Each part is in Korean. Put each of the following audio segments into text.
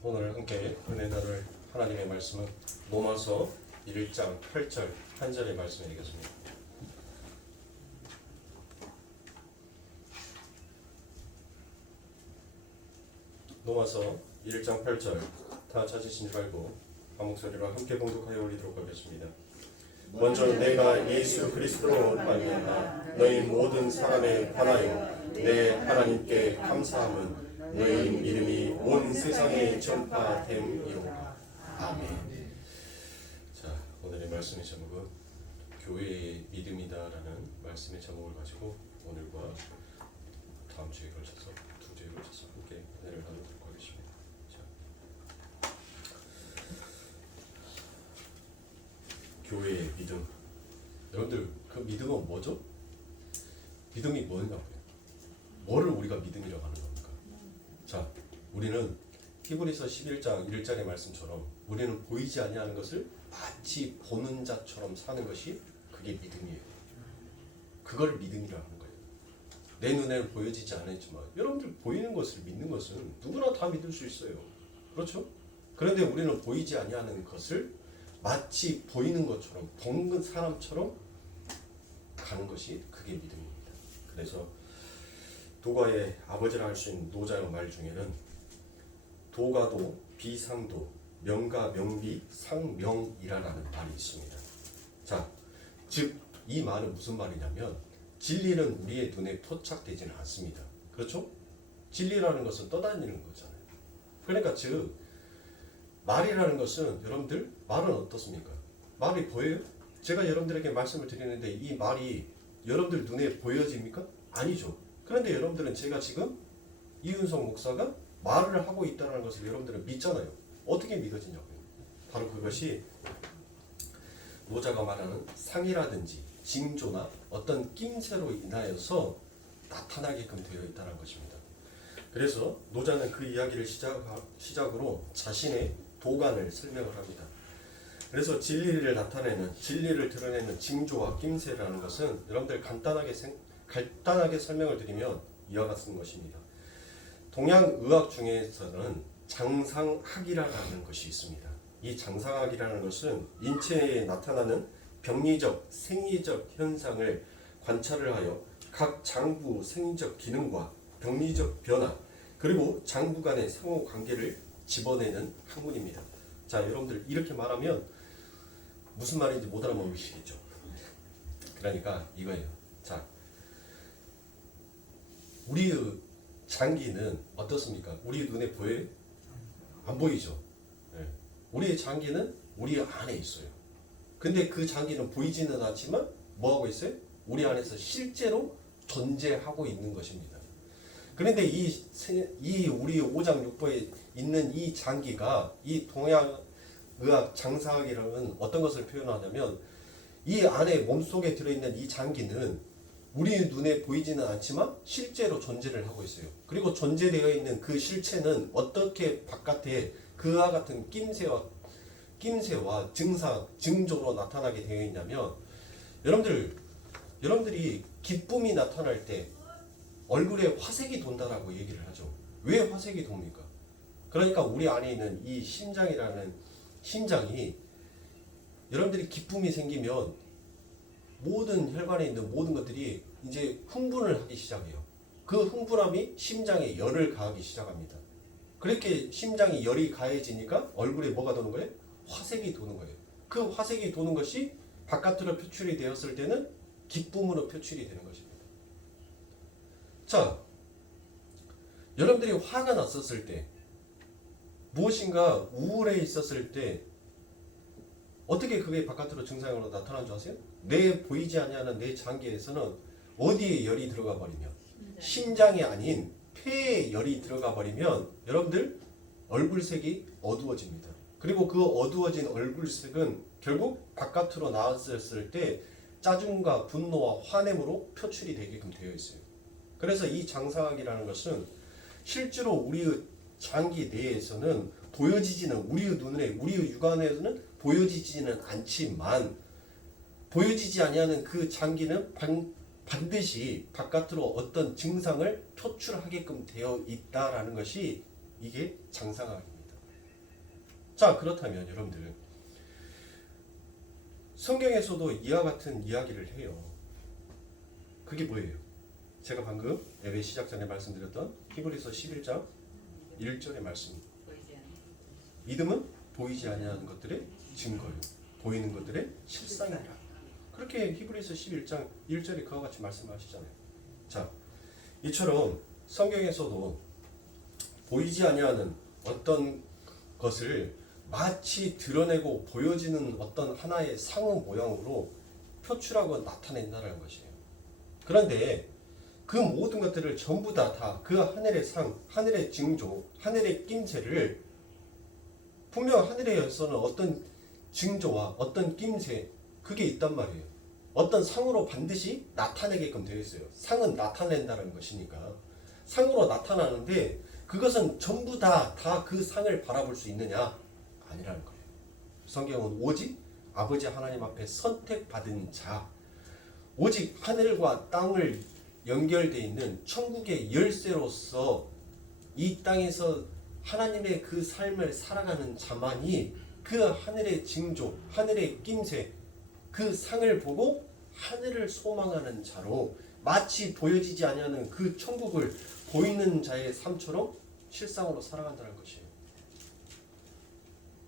오늘 함께 은혜 나눌 하나님의 말씀은 로마서 1장 8절 한 절의 말씀을 읽겠습니다. 로마서 1장 8절 다 찾으신 줄 알고 한 목소리로 함께 봉독하여 올리도록 하겠습니다. 먼저 내가 예수 그리스도로 말미암아 너희 모든 사람에 관하여 내 하나님께 감사함은 너희 이름이 온 세상에 전파됨이로다. 아멘. 자, 오늘의 말씀의 제목은 교회의 믿음이다라는 말씀의 제목을 가지고 오늘과 다음 주에 걸쳐서 두 주에 걸쳐서 함께 은혜를 나누도록 하겠습니다. 자, 교회의 믿음. 여러분들 그 믿음은 뭐죠? 믿음이 뭐냐고요? 뭐를 우리가 믿음이라고 하는 겁니까? 자, 우리는 히브리서 11장 1절의 말씀처럼 우리는 보이지 아니하는 것을 마치 보는 자처럼 사는 것이 그게 믿음이에요. 그걸 믿음이라고 하는 거예요. 내 눈에는 보여지지 않았지만 여러분들 보이는 것을 믿는 것은 누구나 다 믿을 수 있어요. 그렇죠? 그런데 우리는 보이지 아니하는 것을 마치 보이는 것처럼 본 사람처럼 가는 것이 그게 믿음입니다. 그래서 도가의 아버지라 할 수 있는 노자의 말 중에는 도가도 비상도 명가 명비 상명이라는 말이 있습니다. 자, 즉 이 말은 무슨 말이냐면 진리는 우리의 눈에 토착되지는 않습니다. 그렇죠? 진리라는 것은 떠다니는 거잖아요. 그러니까 즉 말이라는 것은 여러분들 말은 어떻습니까? 말이 보여요? 제가 여러분들에게 말씀을 드리는데 이 말이 여러분들 눈에 보여집니까? 아니죠. 그런데 여러분들은 제가 지금 이윤석 목사가 말을 하고 있다는 것을 여러분들은 믿잖아요. 어떻게 믿어지냐고요. 바로 그것이 노자가 말하는 상이라든지 징조나 어떤 낌새로 인하여서 나타나게끔 되어 있다는 것입니다. 그래서 노자는 그 이야기를 시작으로 자신의 도관을 설명을 합니다. 그래서 진리를 나타내는, 진리를 드러내는 징조와 낌새라는 것은 여러분들 간단하게 설명을 드리면 이와 같은 것입니다. 동양의학 중에서는 장상학이라는 것이 있습니다. 이 장상학이라는 것은 인체에 나타나는 병리적, 생리적 현상을 관찰을 하여 각 장부 생리적 기능과 병리적 변화 그리고 장부 간의 상호 관계를 집어내는 학문입니다. 자, 여러분들 이렇게 말하면 무슨 말인지 못 알아먹으시겠죠? 그러니까 이거예요. 자, 우리의 장기는 어떻습니까? 우리 눈에 보여요? 안 보이죠? 네. 우리의 장기는 우리 안에 있어요. 근데 그 장기는 보이지는 않지만 뭐하고 있어요? 우리 안에서 실제로 존재하고 있는 것입니다. 그런데 이 우리 오장육부에 있는 이 장기가 이 동양의학 장사학이라는 어떤 것을 표현하냐면 이 안에 몸속에 들어있는 이 장기는 우리 눈에 보이지는 않지만 실제로 존재를 하고 있어요. 그리고 존재되어 있는 그 실체는 어떻게 바깥에 그와 같은 낌새와 증상, 징조로 나타나게 되어 있냐면 여러분들이 기쁨이 나타날 때 얼굴에 화색이 돈다라고 얘기를 하죠. 왜 화색이 돕니까? 그러니까 우리 안에 있는 이 심장이 여러분들이 기쁨이 생기면 모든 혈관에 있는 모든 것들이 이제 흥분을 하기 시작해요. 그 흥분함이 심장에 열을 가하기 시작합니다. 그렇게 심장이 열이 가해지니까 얼굴에 뭐가 도는 거예요? 화색이 도는 거예요. 그 화색이 도는 것이 바깥으로 표출이 되었을 때는 기쁨으로 표출이 되는 것입니다. 자, 여러분들이 화가 났었을 때 무엇인가 우울해 있었을 때 어떻게 그게 바깥으로 증상으로 나타나는 줄 아세요? 내 보이지 아니하는 내 장기에서는 어디에 열이 들어가 버리면 심장이 아닌 폐에 열이 들어가 버리면 여러분들 얼굴색이 어두워집니다. 그리고 그 어두워진 얼굴색은 결국 바깥으로 나왔을 때 짜증과 분노와 화냄으로 표출이 되게끔 되어 있어요. 그래서 이 장상학이라는 것은 실제로 우리의 장기 내에서는 보여지지는 우리의 눈에 우리의 육안에서는 보여지지는 않지만 보여지지 아니하는 그 장기는 반드시 바깥으로 어떤 증상을 표출하게끔 되어 있다라는 것이 이게 장상학입니다. 자, 그렇다면 여러분들 성경에서도 이와 같은 이야기를 해요. 그게 뭐예요? 제가 방금 예배 시작 전에 말씀드렸던 히브리서 11장 1절의 말씀. 믿음은 보이지 아니하는 것들의 증거요, 보이는 것들의 실상이라. 그렇게 히브리서 11장 1절에 그와 같이 말씀하시잖아요. 자, 이처럼 성경에서도 보이지 아니하는 어떤 것을 마치 드러내고 보여지는 어떤 하나의 상호 모양으로 표출하고 나타낸다는 것이에요. 그런데 그 모든 것들을 전부 다 그 하늘의 상, 하늘의 징조, 하늘의 낌새를 분명 하늘에서는 어떤 징조와 어떤 낌새 그게 있단 말이에요. 어떤 상으로 반드시 나타내게끔 되어 있어요. 상은 나타낸다는 것이니까 상으로 나타나는데 그것은 전부 다 그 상을 바라볼 수 있느냐? 아니라는 거예요. 성경은 오직 아버지 하나님 앞에 선택받은 자, 오직 하늘과 땅을 연결되어 있는 천국의 열쇠로서 이 땅에서 하나님의 그 삶을 살아가는 자만이 그 하늘의 징조, 하늘의 낌새, 그 상을 보고 하늘을 소망하는 자로 마치 보여지지 아니하는 그 천국을 보이는 자의 삶처럼 실상으로 살아간다는 것이에요.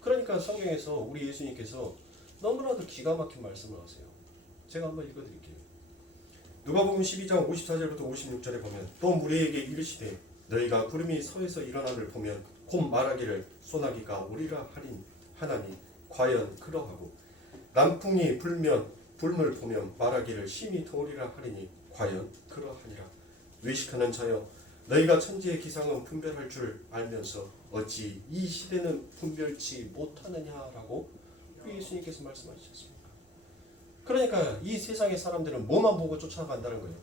그러니까 성경에서 우리 예수님께서 너무나도 기가 막힌 말씀을 하세요. 제가 한번 읽어드릴게요. 누가복음 12장 54절부터 56절에 보면 또 무리에게 이르시되 너희가 구름이 서에서 일어나를 보면 곧 말하기를 소나기가 오리라 하나니 과연 그러하고 남풍이 불면 불물 보면 말하기를 심히 더우리라 하리니 과연 그러하니라. 외식하는 자여 너희가 천지의 기상은 분별할 줄 알면서 어찌 이 시대는 분별치 못하느냐라고 예수님께서 말씀하셨습니다. 그러니까 이 세상의 사람들은 뭐만 보고 쫓아간다는 거예요.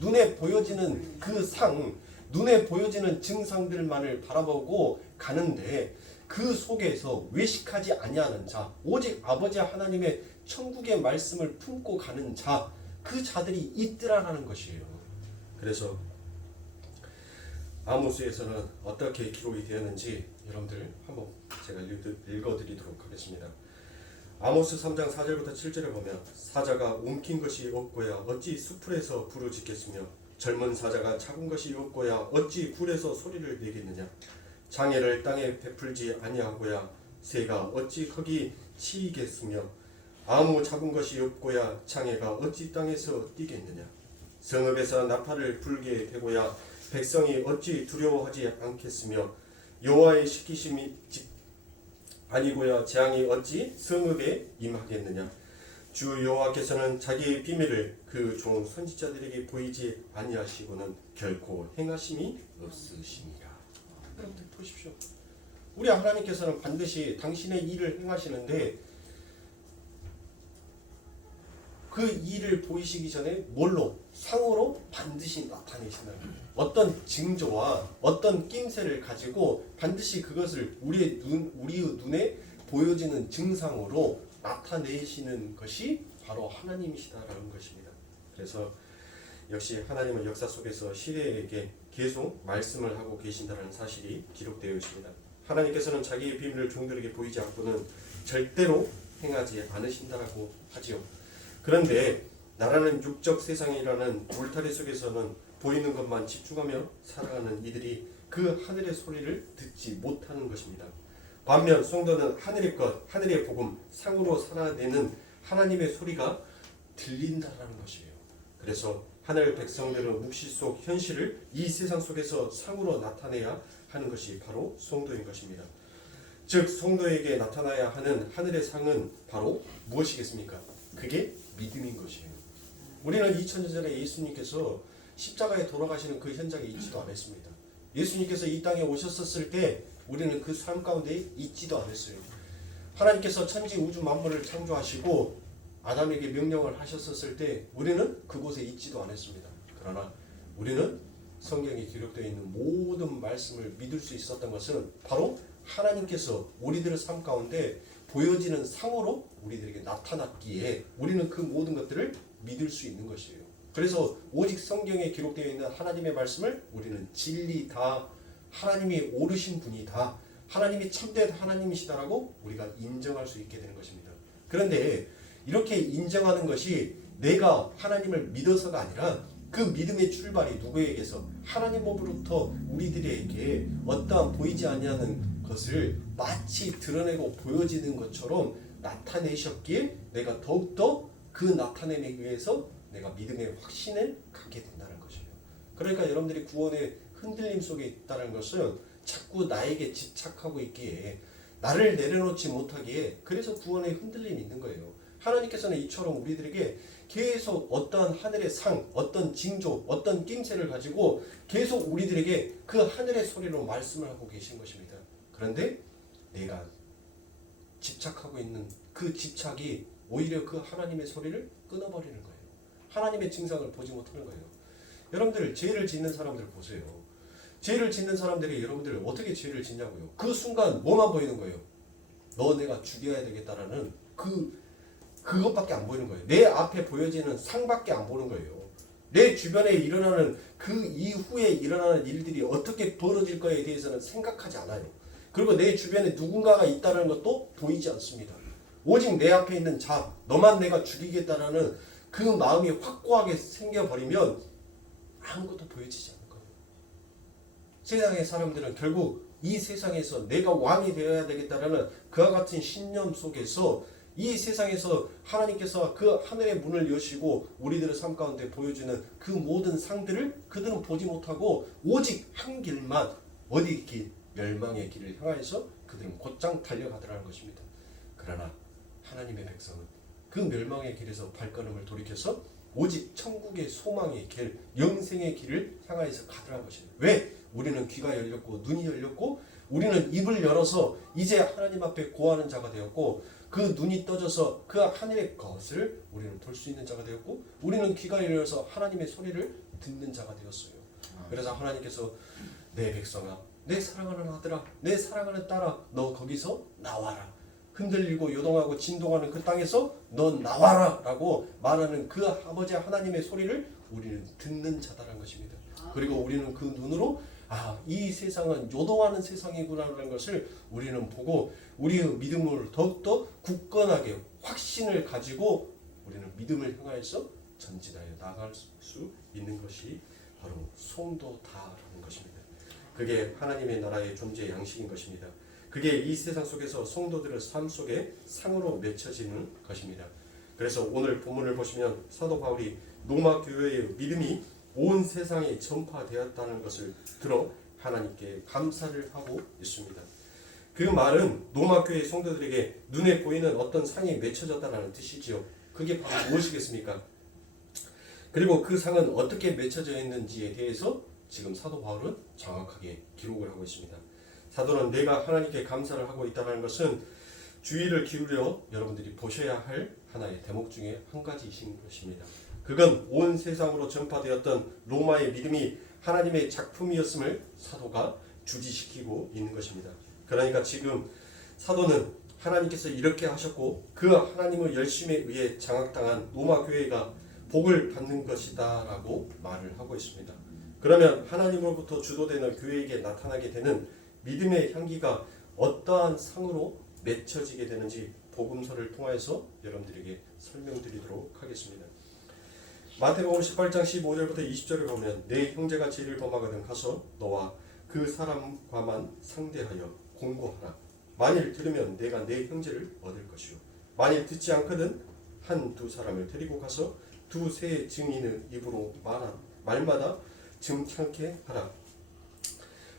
눈에 보여지는 그 상, 눈에 보여지는 증상들만을 바라보고 가는데 그 속에서 외식하지 아니하는 자, 오직 아버지 하나님의 천국의 말씀을 품고 가는 자, 그 자들이 있더라라는 것이에요. 그래서 아모스에서는 어떻게 기록이 되었는지 여러분들 한번 제가 읽어드리도록 하겠습니다. 아모스 3장 4절부터 7절에 보면 사자가 움킨 것이 없고야 어찌 수풀에서 부르짖겠으며 젊은 사자가 잡은 것이 없고야 어찌 굴에서 소리를 내겠느냐. 장애를 땅에 베풀지 아니하고야 새가 어찌 거기 치이겠으며 아무 잡은 것이 없고야 장애가 어찌 땅에서 뛰겠느냐. 성읍에서 나팔을 불게 되고야 백성이 어찌 두려워하지 않겠으며 여호와의 시키심이 아니고야 재앙이 어찌 성읍에 임하겠느냐. 주 여호와께서는 자기의 비밀을 그 종 선지자들에게 보이지 아니하시고는 결코 행하심이 없으시니라. 여러분들 보십시오. 우리 하나님께서는 반드시 당신의 일을 행하시는데 그 일을 보이시기 전에 뭘로? 상으로 반드시 나타내신다는 거예요. 어떤 징조와 어떤 낌새를 가지고 반드시 그것을 우리의 눈에 보여지는 증상으로 나타내시는 것이 바로 하나님이시다라는 것입니다. 그래서 역시 하나님은 역사 속에서 시대에게 계속 말씀을 하고 계신다는 사실이 기록되어 있습니다. 하나님께서는 자기의 비밀을 종들에게 보이지 않고는 절대로 행하지 않으신다라고 하지요. 그런데 나라는 육적 세상이라는 울타리 속에서는 보이는 것만 집중하며 살아가는 이들이 그 하늘의 소리를 듣지 못하는 것입니다. 반면 성도는 하늘의 것, 하늘의 복음, 상으로 살아내는 하나님의 소리가 들린다라는 것이에요. 그래서 하늘 백성들은 묵시 속 현실을 이 세상 속에서 상으로 나타내야 하는 것이 바로 성도인 것입니다. 즉 성도에게 나타나야 하는 하늘의 상은 바로 무엇이겠습니까? 그게 믿음인 것이에요. 우리는 2000년 전에 예수님께서 십자가에 돌아가시는 그 현장에 있지도 않았습니다. 예수님께서 이 땅에 오셨었을 때 우리는 그 삶 가운데 있지도 않았어요. 하나님께서 천지 우주 만물을 창조하시고 아담에게 명령을 하셨었을 때 우리는 그곳에 있지도 않았습니다. 그러나 우리는 성경에 기록되어 있는 모든 말씀을 믿을 수 있었던 것은 바로 하나님께서 우리들의 삶 가운데 보여지는 상으로 우리들에게 나타났기에 우리는 그 모든 것들을 믿을 수 있는 것이에요. 그래서 오직 성경에 기록되어 있는 하나님의 말씀을 우리는 진리다, 하나님이 오르신 분이다, 하나님이 참된 하나님이시다라고 우리가 인정할 수 있게 되는 것입니다. 그런데 이렇게 인정하는 것이 내가 하나님을 믿어서가 아니라 그 믿음의 출발이 누구에게서 하나님으로부터 우리들에게 어떠한 보이지 아니하는 것을 마치 드러내고 보여지는 것처럼 나타내셨기에 내가 더욱더 그 나타냄에 의해서 내가 믿음의 확신을 갖게 된다는 것이에요. 그러니까 여러분들이 구원의 흔들림 속에 있다는 것은 자꾸 나에게 집착하고 있기에 나를 내려놓지 못하기에 그래서 구원의 흔들림이 있는 거예요. 하나님께서는 이처럼 우리들에게 계속 어떤 하늘의 상, 어떤 징조, 어떤 낌새를 가지고 계속 우리들에게 그 하늘의 소리로 말씀을 하고 계신 것입니다. 그런데 내가 집착하고 있는 그 집착이 오히려 그 하나님의 소리를 끊어버리는 거예요. 하나님의 증상을 보지 못하는 거예요. 여러분들 죄를 짓는 사람들 보세요. 죄를 짓는 사람들이 여러분들 어떻게 죄를 짓냐고요. 그 순간 뭐만 보이는 거예요. 너 내가 죽여야 되겠다라는 그것밖에 안 보이는 거예요. 내 앞에 보여지는 상밖에 안 보는 거예요. 내 주변에 일어나는 그 이후에 일어나는 일들이 어떻게 벌어질 거에 대해서는 생각하지 않아요. 그리고 내 주변에 누군가가 있다는 것도 보이지 않습니다. 오직 내 앞에 있는 자, 너만 내가 죽이겠다라는 그 마음이 확고하게 생겨버리면 아무것도 보여지지 않는 거예요. 세상의 사람들은 결국 이 세상에서 내가 왕이 되어야 되겠다라는 그와 같은 신념 속에서 이 세상에서 하나님께서 그 하늘의 문을 여시고 우리들의 삶 가운데 보여주는 그 모든 상들을 그들은 보지 못하고 오직 한 길만 어디 길? 멸망의 길을 향하여서 그들은 곧장 달려가더라는 것입니다. 그러나 하나님의 백성은 그 멸망의 길에서 발걸음을 돌이켜서 오직 천국의 소망의 길, 영생의 길을 향하여서 가더라는 것입니다. 왜? 우리는 귀가 열렸고 눈이 열렸고 우리는 입을 열어서 이제 하나님 앞에 고하는 자가 되었고 그 눈이 떠져서 그 하늘의 것을 우리는 볼 수 있는 자가 되었고 우리는 귀가 열려서 하나님의 소리를 듣는 자가 되었어요. 그래서 하나님께서 내 백성아, 내 사랑하는 아들아, 내 사랑하는 딸아, 너 거기서 나와라. 흔들리고 요동하고 진동하는 그 땅에서 넌 나와라 라고 말하는 그 아버지 하나님의 소리를 우리는 듣는 자다라는 것입니다. 그리고 우리는 그 눈으로 이 세상은 요동하는 세상이구나라는 것을 우리는 보고 우리의 믿음을 더욱더 굳건하게 확신을 가지고 우리는 믿음을 향하여서 전진하여 나아갈 수 있는 것이 바로 성도다라는 것입니다. 그게 하나님의 나라의 존재 양식인 것입니다. 그게 이 세상 속에서 성도들의 삶 속에 상으로 맺혀지는 것입니다. 그래서 오늘 본문을 보시면 사도 바울이 로마 교회의 믿음이 온 세상에 전파되었다는 것을 들어 하나님께 감사를 하고 있습니다. 그 말은 로마 교회 성도들에게 눈에 보이는 어떤 상이 맺혀졌다는 뜻이지요. 그게 바로 무엇이겠습니까? 그리고 그 상은 어떻게 맺혀져 있는지에 대해서 지금 사도 바울은 정확하게 기록을 하고 있습니다. 사도는 내가 하나님께 감사를 하고 있다는 것은 주의를 기울여 여러분들이 보셔야 할 하나의 대목 중에 한 가지이신 것입니다. 그건 온 세상으로 전파되었던 로마의 믿음이 하나님의 작품이었음을 사도가 주지시키고 있는 것입니다. 그러니까 지금 사도는 하나님께서 이렇게 하셨고 그 하나님의 열심에 의해 장악당한 로마 교회가 복을 받는 것이다 라고 말을 하고 있습니다. 그러면 하나님으로부터 주도되는 교회에게 나타나게 되는 믿음의 향기가 어떠한 상으로 맺혀지게 되는지 복음서를 통해서 여러분들에게 설명드리도록 하겠습니다. 마태복음 18장 15절부터 20절을 보면 내 형제가 죄를 범하거든 가서 너와 그 사람과만 상대하여 공고하라. 만일 들으면 내가 내 형제를 얻을 것이요 만일 듣지 않거든 한두 사람을 데리고 가서 두세 증인의 입으로 말마다 증창케 하라.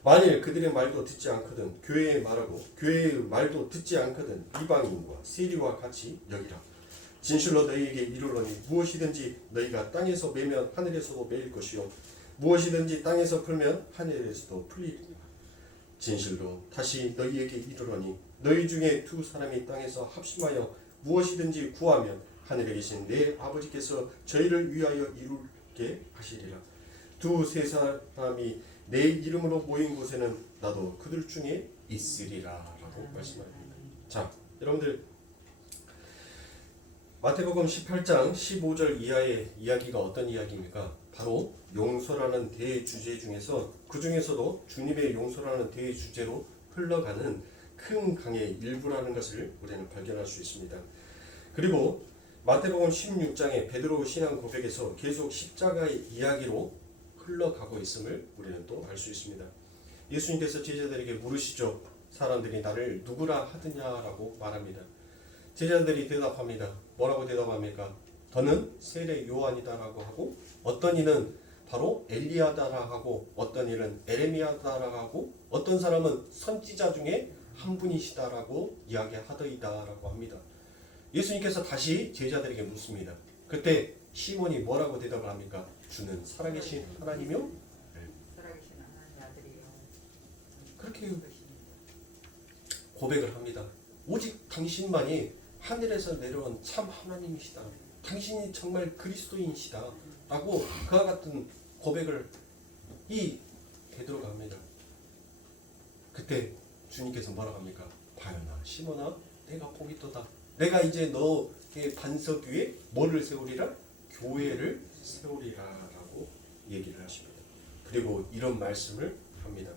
만일 그들의 말도 듣지 않거든 교회의 말하고 교회의 말도 듣지 않거든 이방인과 세리와 같이 여기라. 진실로 너희에게 이르노니 무엇이든지 너희가 땅에서 매면 하늘에서도 매일 것이요 무엇이든지 땅에서 풀면 하늘에서도 풀리리라. 진실로 다시 너희에게 이르노니 너희 중에 두 사람이 땅에서 합심하여 무엇이든지 구하면 하늘에 계신 내 아버지께서 저희를 위하여 이루게 하시리라. 두세 사람이 내 이름으로 모인 곳에는 나도 그들 중에 있으리라 라고 말씀합니다. 자, 여러분들 마태복음 18장 15절 이하의 이야기가 어떤 이야기입니까? 바로 용서라는 대주제 중에서 그 중에서도 주님의 용서라는 대주제로 흘러가는 큰 강의 일부라는 것을 우리는 발견할 수 있습니다. 그리고 마태복음 16장의 베드로 신앙 고백에서 계속 십자가의 이야기로 흘러가고 있음을 우리는 또 알 수 있습니다. 예수님께서 제자들에게 물으시죠. 사람들이 나를 누구라 하느냐라고 말합니다. 제자들이 대답합니다. 뭐라고 대답합니까? 더는 세례 요한이다라고 하고, 어떤 이는 바로 엘리야다라 하고, 어떤 이는 에레미야다라 하고, 어떤 사람은 선지자 중에 한 분이시다라고 이야기하더이다라고 합니다. 예수님께서 다시 제자들에게 묻습니다. 그때 시몬이 뭐라고 대답을 합니까? 주는 살아계신 하나님이요? 살아계신 하나님 아들이요. 그렇게 고백을 합니다. 오직 당신만이 하늘에서 내려온 참 하나님이시다. 당신이 정말 그리스도인이시다. 라고 그와 같은 고백을 이 베드로가 합니다. 그때 주님께서 뭐라고 합니까? 바요나 시몬아, 내가 복이 있도다. 내가 이제 너의 반석 위에 뭐를 세우리라? 교회를 세우리라 라고 얘기를 하십니다. 그리고 이런 말씀을 합니다.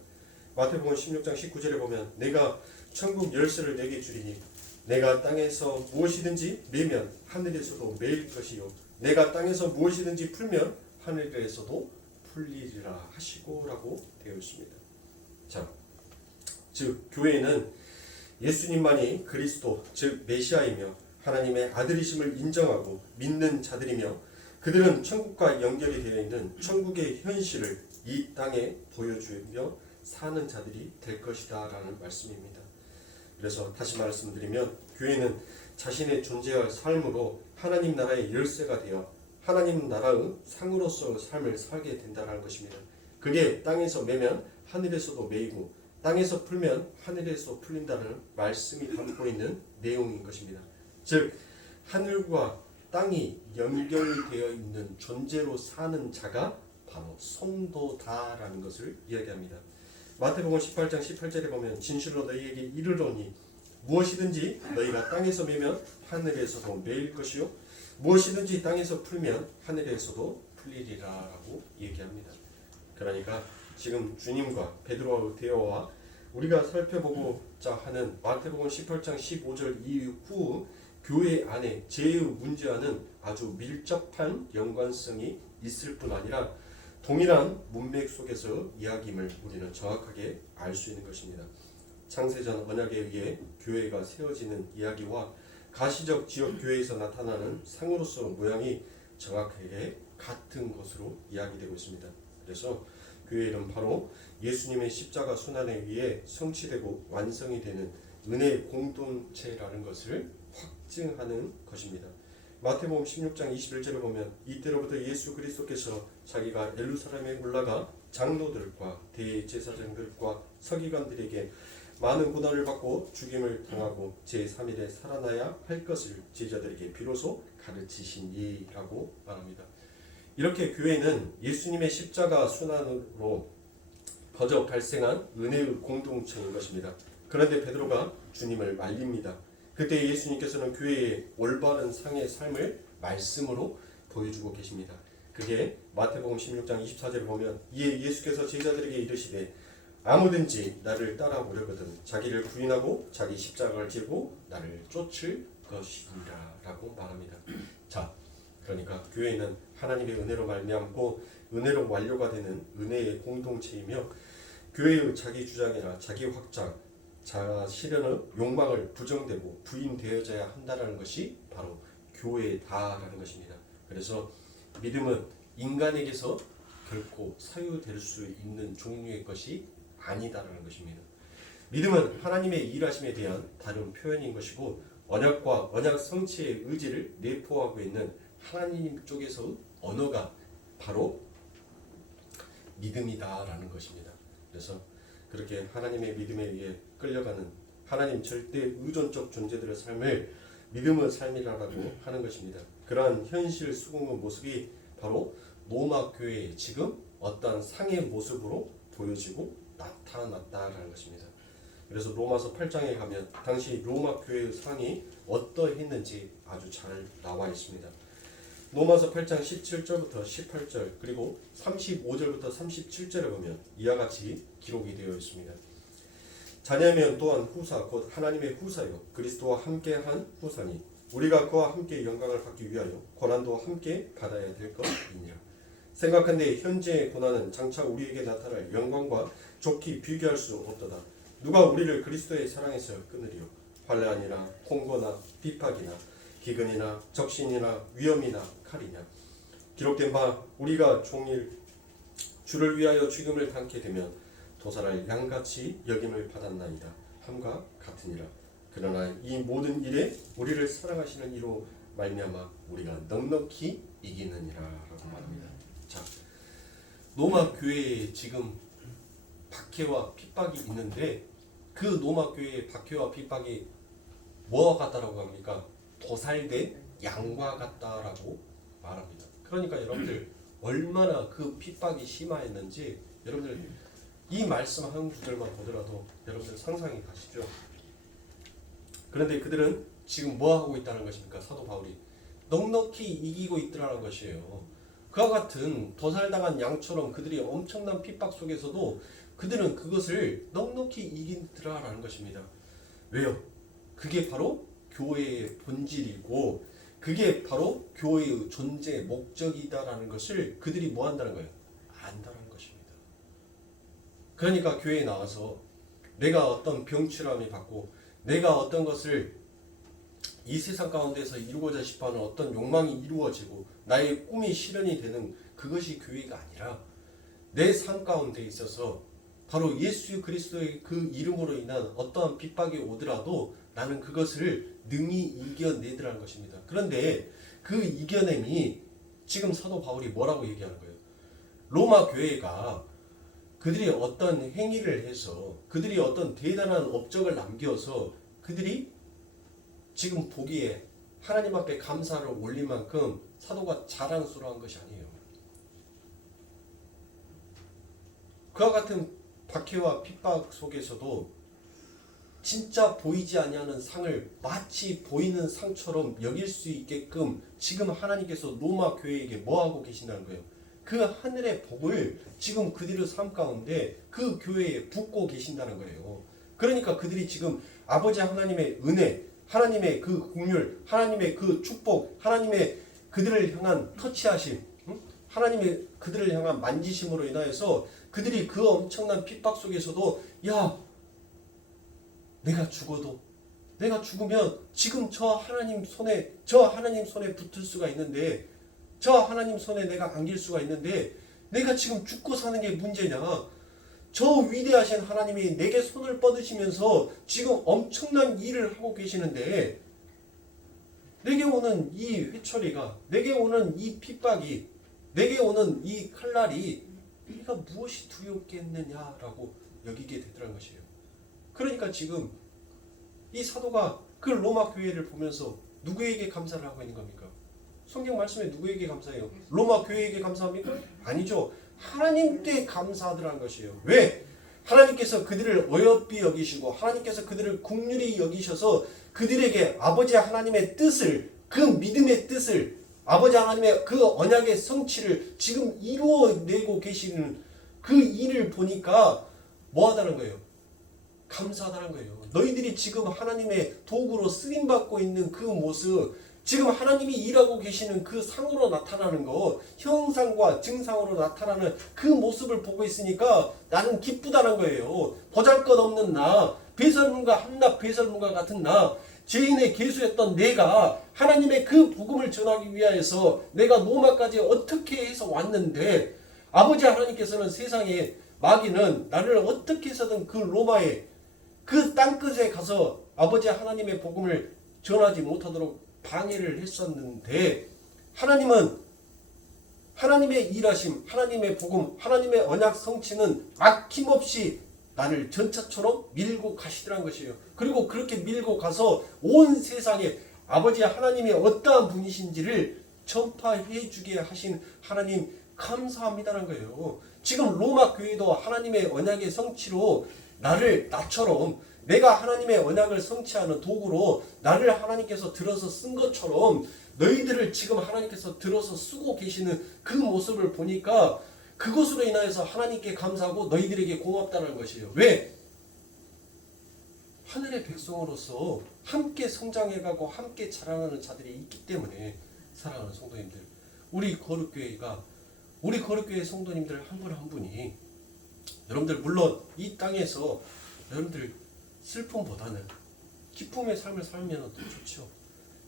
마태복음 16장 19절에 보면 내가 천국 열쇠를 내게 주리니 내가 땅에서 무엇이든지 매면 하늘에서도 매일 것이요 내가 땅에서 무엇이든지 풀면 하늘에서도 풀리리라 하시고 라고 되어 있습니다. 자, 즉 교회는 예수님만이 그리스도 즉 메시아이며 하나님의 아들이심을 인정하고 믿는 자들이며 그들은 천국과 연결이 되어 있는 천국의 현실을 이 땅에 보여주며 사는 자들이 될 것이다 라는 말씀입니다. 그래서 다시 말씀드리면 교회는 자신의 존재할 삶으로 하나님 나라의 열쇠가 되어 하나님 나라의 상으로서 삶을 살게 된다는 것입니다. 그게 땅에서 매면 하늘에서도 매이고 땅에서 풀면 하늘에서 풀린다는 말씀이 담고 있는 내용인 것입니다. 즉 하늘과 땅이 연결되어 있는 존재로 사는 자가 바로 성도다라는 것을 이야기합니다. 마태복음 18장 18절에 보면 진실로 너희에게 이르노니 무엇이든지 너희가 땅에서 매면 하늘에서도 매일 것이요 무엇이든지 땅에서 풀면 하늘에서도 풀리리라 라고 얘기합니다. 그러니까 지금 주님과 베드로와의 대화와 우리가 살펴보고자 하는 마태복음 18장 15절 이후 교회 안에 죄의 문제와는 아주 밀접한 연관성이 있을 뿐 아니라 동일한 문맥 속에서 이야기임을 우리는 정확하게 알 수 있는 것입니다. 창세전 언약에 의해 교회가 세워지는 이야기와 가시적 지역 교회에서 나타나는 상으로서 모양이 정확하게 같은 것으로 이야기되고 있습니다. 그래서 교회는 바로 예수님의 십자가 순환에 의해 성취되고 완성이 되는 은혜의 공동체라는 것을 확증하는 것입니다. 마태복음 16장 21절을 보면 이때로부터 예수 그리스도께서 자기가 예루살렘에 올라가 장로들과 대제사장들과 서기관들에게 많은 고난을 받고 죽임을 당하고 제3일에 살아나야 할 것을 제자들에게 비로소 가르치시니라고 말합니다. 이렇게 교회는 예수님의 십자가 순환으로 거저 발생한 은혜의 공동체인 것입니다. 그런데 베드로가 주님을 말립니다. 그때 예수님께서는 교회의 올바른 상의 삶을 말씀으로 보여주고 계십니다. 그게 마태복음 16장 24절을 보면 이에 예수께서 제자들에게 이르시되 아무든지 나를 따라오려거든 자기를 부인하고 자기 십자가를 지고 나를 쫓을 것이니라 라고 말합니다. 자, 그러니까 교회는 하나님의 은혜로 말미암고 은혜로 완료가 되는 은혜의 공동체이며 교회의 자기 주장이나 자기 확장, 자아 실현의 욕망을 부정되고 부인되어져야 한다는 것이 바로 교회다라는 것입니다. 그래서 믿음은 인간에게서 결코 사유될 수 있는 종류의 것이 아니다라는 것입니다. 믿음은 하나님의 일하심에 대한 다른 표현인 것이고 언약과 언약 성취의 의지를 내포하고 있는 하나님 쪽에서 언어가 바로 믿음이다라는 것입니다. 그래서 그렇게 하나님의 믿음에 의해 끌려가는 하나님 절대 의존적 존재들의 삶을 믿음의 삶이라고 하는 것입니다. 그러한 현실 수긍의 모습이 바로 로마 교회의 지금 어떠한 상의 모습으로 보여지고 나타났다라는 것입니다. 그래서 로마서 8장에 가면 당시 로마 교회의 상이 어떠했는지 아주 잘 나와 있습니다. 로마서 8장 17절부터 18절 그리고 35절부터 37절에 보면 이와 같이 기록이 되어 있습니다. 자냐면 또한 후사 곧 하나님의 후사요 그리스도와 함께한 후사니 우리가 그와 함께 영광을 받기 위하여 고난도 함께 받아야 될 것이니라. 생각한데 현재의 고난은 장차 우리에게 나타날 영광과 좋게 비교할 수 없도다. 누가 우리를 그리스도의 사랑에서 끊으리요? 환난이나 홍고나 비박이나 기근이나 적신이나 위험이나 칼이냐. 기록된 바 우리가 종일 주를 위하여 죽음을 당케 되면 도살할 양같이 여김을 받았나이다 함과 같으니라. 그러나 이 모든 일에 우리를 사랑하시는 이로 말미암아 우리가 넉넉히 이기느니라 라고 말합니다. 자, 로마 교회에 지금 박해와 핍박이 있는데 그 로마 교회의 박해와 핍박이 뭐와 같다라고 합니까? 도살된 양과 같다라고 말합니다. 그러니까 여러분들 얼마나 그 핍박이 심하였는지 여러분들 이 말씀 한 구절만 보더라도 여러분들 상상이 가시죠. 그런데 그들은 지금 뭐 하고 있다는 것입니까? 사도 바울이 넉넉히 이기고 있더라는 것이에요. 그와 같은 도살당한 양처럼 그들이 엄청난 핍박 속에서도 그들은 그것을 넉넉히 이기더라라는 것입니다. 왜요? 그게 바로 교회의 본질이고 그게 바로 교회의 존재 목적이다라는 것을 그들이 뭐 한다는 거예요? 안다는 것입니다. 그러니까 교회에 나와서 내가 어떤 병치료함이 받고 내가 어떤 것을 이 세상 가운데서 이루고자 싶어하는 어떤 욕망이 이루어지고 나의 꿈이 실현이 되는 그것이 교회가 아니라 내 삶 가운데 있어서 바로 예수 그리스도의 그 이름으로 인한 어떠한 핍박이 오더라도 나는 그것을 능히 이겨내더라는 것입니다. 그런데 그 이겨냄이 지금 사도 바울이 뭐라고 얘기하는 거예요? 로마 교회가 그들이 어떤 행위를 해서 그들이 어떤 대단한 업적을 남겨서 그들이 지금 보기에 하나님 앞에 감사를 올릴 만큼 사도가 자랑스러운 것이 아니에요. 그와 같은 박해와 핍박 속에서도 진짜 보이지 아니하는 상을 마치 보이는 상처럼 여길 수 있게끔 지금 하나님께서 로마 교회에게 뭐 하고 계신다는 거예요? 그 하늘의 복을 지금 그들의 삶 가운데 그 교회에 붓고 계신다는 거예요. 그러니까 그들이 지금 아버지 하나님의 은혜, 하나님의 그 긍휼, 하나님의 그 축복, 하나님의 그들을 향한 터치하심, 하나님의 그들을 향한 만지심으로 인하여서 그들이 그 엄청난 핍박 속에서도 야, 내가 죽어도 내가 죽으면 지금 저 하나님 손에 붙을 수가 있는데 저 하나님 손에 내가 안길 수가 있는데 내가 지금 죽고 사는 게 문제냐? 저 위대하신 하나님이 내게 손을 뻗으시면서 지금 엄청난 일을 하고 계시는데 내게 오는 이 회초리가 내게 오는 이 핍박이 내게 오는 이 칼날이 네가 무엇이 두렵겠느냐라고 여기게 되더란 것이에요. 그러니까 지금 이 사도가 그 로마 교회를 보면서 누구에게 감사를 하고 있는 겁니까? 성경 말씀에 누구에게 감사해요? 로마 교회에게 감사합니까? 아니죠. 하나님께 감사하더라는 것이에요. 왜? 하나님께서 그들을 어여삐 여기시고 하나님께서 그들을 긍휼히 여기셔서 그들에게 아버지 하나님의 뜻을 그 믿음의 뜻을 아버지 하나님의 그 언약의 성취를 지금 이루어내고 계시는 그 일을 보니까 뭐 하다는 거예요? 감사하다는 거예요. 너희들이 지금 하나님의 도구로 쓰임받고 있는 그 모습 지금 하나님이 일하고 계시는 그 상으로 나타나는 것 형상과 증상으로 나타나는 그 모습을 보고 있으니까 나는 기쁘다는 거예요. 보잘것없는 나 배설물과 한낱 배설물과 같은 나 죄인의 계수였던 내가 하나님의 그 복음을 전하기 위하여서 내가 로마까지 어떻게 해서 왔는데 아버지 하나님께서는 세상에 마귀는 나를 어떻게 해서든 그 로마의 그 땅끝에 가서 아버지 하나님의 복음을 전하지 못하도록 방해를 했었는데 하나님은 하나님의 일하심, 하나님의 복음, 하나님의 언약 성취는 아낌없이 나를 전차처럼 밀고 가시더란 것이에요. 그리고 그렇게 밀고 가서 온 세상에 아버지 하나님이 어떠한 분이신지를 전파해 주게 하신 하나님 감사합니다라는 거예요. 지금 로마 교회도 하나님의 언약의 성취로 나처럼 내가 하나님의 언약을 성취하는 도구로 나를 하나님께서 들어서 쓴 것처럼 너희들을 지금 하나님께서 들어서 쓰고 계시는 그 모습을 보니까 그것으로 인하여서 하나님께 감사하고 너희들에게 고맙다는 것이에요. 왜? 하늘의 백성으로서 함께 성장해가고 함께 자라나는 자들이 있기 때문에 사랑하는 성도님들, 우리 거룩교회 성도님들 한 분 한 분이 여러분들 물론 이 땅에서 여러분들 슬픔보다는 기쁨의 삶을 살면 더 좋죠.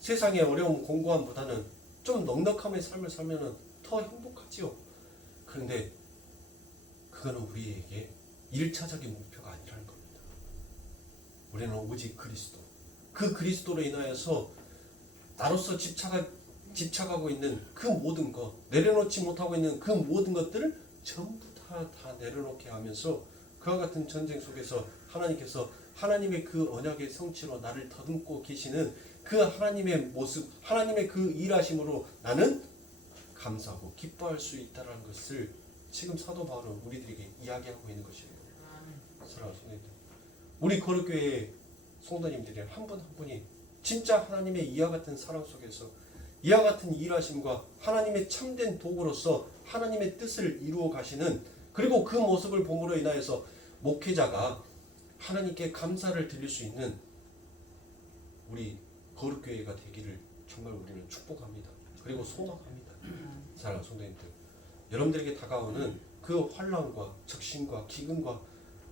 세상의 어려움 공고함보다는 좀 넉넉함의 삶을 살면 더 행복하지요. 그런데 그거는 우리에게 1차적인 목표가 아니라는 겁니다. 우리는 오직 그리스도, 그 그리스도로 인하여서 나로서 집착하고 있는 그 모든 것, 내려놓지 못하고 있는 그 모든 것들을 전부 다 내려놓게 하면서 그와 같은 전쟁 속에서 하나님께서 하나님의 그 언약의 성취로 나를 더듬고 계시는 그 하나님의 모습, 하나님의 그 일하심으로 나는 감사하고 기뻐할 수 있다는 것을 지금 사도 바울은 우리들에게 이야기하고 있는 것이에요. 사랑하는 성도님들, 우리 거룩교회 성도님들이 한 분 한 분이 진짜 하나님의 이와 같은 사랑 속에서 이와 같은 일하심과 하나님의 참된 도구로서 하나님의 뜻을 이루어 가시는, 그리고 그 모습을 봄으로 인하여서 목회자가 하나님께 감사를 드릴 수 있는 우리 거룩교회가 되기를 정말 우리는 축복합니다. 그리고 소망합니다. 사랑하는 성도님들, 여러분들에게 다가오는 그 환난과 적신과 기근과